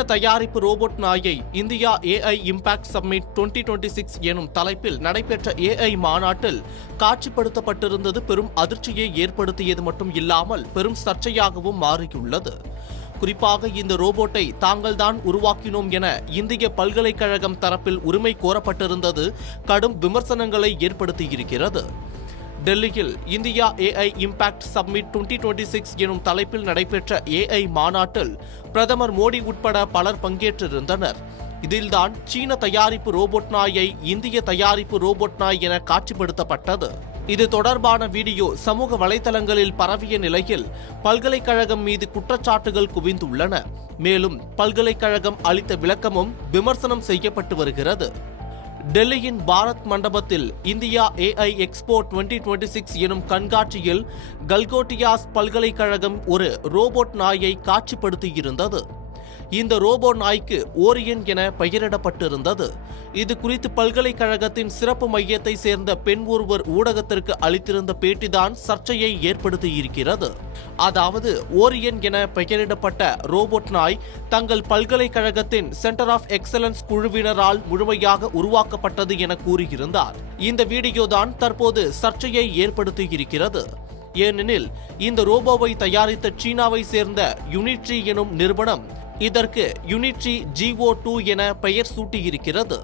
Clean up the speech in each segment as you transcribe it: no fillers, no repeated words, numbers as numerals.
சீன தயாரிப்பு ரோபோட் நாயை இந்தியா AI இம்பாக்ட் சம்மிட் 2026 எனும் தலைப்பில் நடைபெற்ற AI மாநாட்டில் காட்சிப்படுத்தப்பட்டிருந்தது பெரும் அதிர்ச்சியை ஏற்படுத்தியது மட்டும் இல்லாமல் பெரும் சர்ச்சையாகவும் மாறியுள்ளது. குறிப்பாக இந்த ரோபோட்டை தாங்கள்தான் உருவாக்கினோம் என இந்திய பல்கலைக்கழகம் தரப்பில் உரிமை கோரப்பட்டிருந்தது கடும் விமர்சனங்களை ஏற்படுத்தியிருக்கிறது. டெல்லியில் இந்தியா AI இம்பாக்ட் சம்மிட் 2026 எனும் தலைப்பில் நடைபெற்ற AI மாநாட்டில் பிரதமர் மோடி உட்பட பலர் பங்கேற்றிருந்தனர். இதில்தான் சீன தயாரிப்பு ரோபோட் நாயை இந்திய தயாரிப்பு ரோபோட் நாய் என காட்சிப்படுத்தப்பட்டது. இது தொடர்பான வீடியோ சமூக வலைதளங்களில் பரவிய நிலையில் பல்கலைக்கழகம் மீது குற்றச்சாட்டுகள் குவிந்துள்ளன. மேலும் பல்கலைக்கழகம் அளித்த விளக்கமும் விமர்சனம் செய்யப்பட்டு வருகிறது. டெல்லியின் பாரத் மண்டபத்தில் இந்தியா AI எக்ஸ்போ 2026 எனும் கண்காட்சியில் கல்கோட்டியாஸ் பல்கலைக்கழகம் ஒரு ரோபோட் நாயை காட்சிப்படுத்தியிருந்தது. இந்த ரோபோ நாய்க்கு ஓரியன் என பெயரிடப்பட்டிருந்தது. இது குறித்து பல்கலைக்கழகத்தின் சிறப்பு மையத்தை சேர்ந்த பெண் ஒருவர் ஊடகத்திற்கு அளித்திருந்த பேட்டிதான் சர்ச்சையை ஏற்படுத்தியிருக்கிறது. அதாவது ஓரியன் என பெயரிடப்பட்ட ரோபோட் நாய் தங்கள் பல்கலைக்கழகத்தின் சென்டர் ஆஃப் எக்ஸலன்ஸ் குழுவினரால் முழுமையாக உருவாக்கப்பட்டது என கூறியிருந்தார். இந்த வீடியோதான் தற்போது சர்ச்சையை ஏற்படுத்தியிருக்கிறது. ஏனெனில் இந்த ரோபோவை தயாரித்த சீனாவை சேர்ந்த யூனிட்ரி எனும் நிறுவனம் இதற்கு யூனிட்ரி GO2 என பெயர் சூட்டியிருக்கிறது.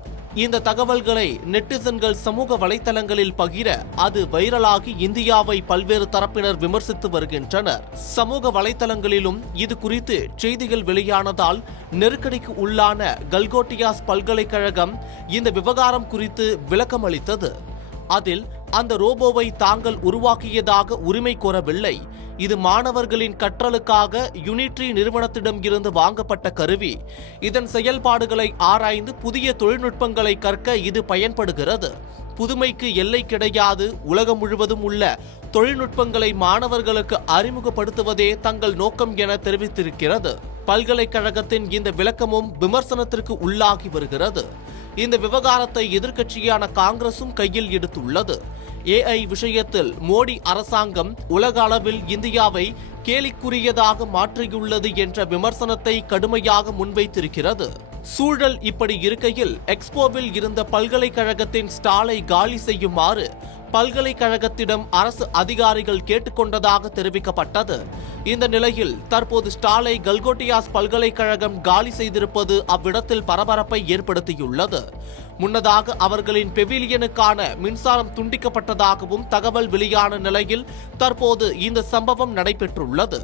இந்த தகவல்களை நெட்டிசன்கள் சமூக வலைதளங்களில் பகிர அது வைரலாகி இந்தியாவை பல்வேறு தரப்பினர் விமர்சித்து வருகின்றனர். சமூக வலைதளங்களிலும் இது குறித்து செய்திகள் வெளியானதால் நெருக்கடிக்கு உள்ளான கல்கோட்டியாஸ் பல்கலைக்கழகம் இந்த விவகாரம் குறித்து விளக்கம் அளித்தது. அதில் அந்த ரோபோவை தாங்கள் உருவாக்கியதாக உரிமை கோரவில்லை. இது மாணவர்களின் கற்றலுக்காக யூனிட்ரி நிறுவனத்திடம் இருந்து வாங்கப்பட்ட கருவி. இதன் செயல்பாடுகளை ஆராய்ந்து புதிய தொழில்நுட்பங்களை கற்க இது பயன்படுகிறது. புதுமைக்கு எல்லை கிடையாது. உலகம் முழுவதும் உள்ள தொழில்நுட்பங்களை மாணவர்களுக்கு அறிமுகப்படுத்துவதே தங்கள் நோக்கம் என தெரிவித்திருக்கிறது. பல்கலைக்கழகத்தின் இந்த விளக்கமும் விமர்சனத்திற்கு உள்ளாகி வருகிறது. இந்த விவகாரத்தை எதிர்க்கட்சியான காங்கிரசும் கையில் எடுத்துள்ளது. AI விஷயத்தில் மோடி அரசாங்கம் உலக அளவில் இந்தியாவை கேலிக்குரியதாக மாற்றியுள்ளது என்ற விமர்சனத்தை கடுமையாக முன்வைத்திருக்கிறது. சூழல் இப்படி இருக்கையில் எக்ஸ்போவில் இருந்த பல்கலைக்கழகத்தின் ஸ்டாலை காலி செய்யுமாறு பல்கலைக்கழகத்திடம் அரசு அதிகாரிகள் கேட்டுக்கொண்டதாக தெரிவிக்கப்பட்டது. இந்த நிலையில் தற்போது ஸ்டாலை கல்கோட்டியாஸ் பல்கலைக்கழகம் காலி செய்திருப்பது அவ்விடத்தில் பரபரப்பை ஏற்படுத்தியுள்ளது. முன்னதாக அவர்களின் பெவிலியனுக்கான மின்சாரம் துண்டிக்கப்பட்டதாகவும் தகவல் வெளியான நிலையில் தற்போது இந்த சம்பவம் நடைபெற்றுள்ளது.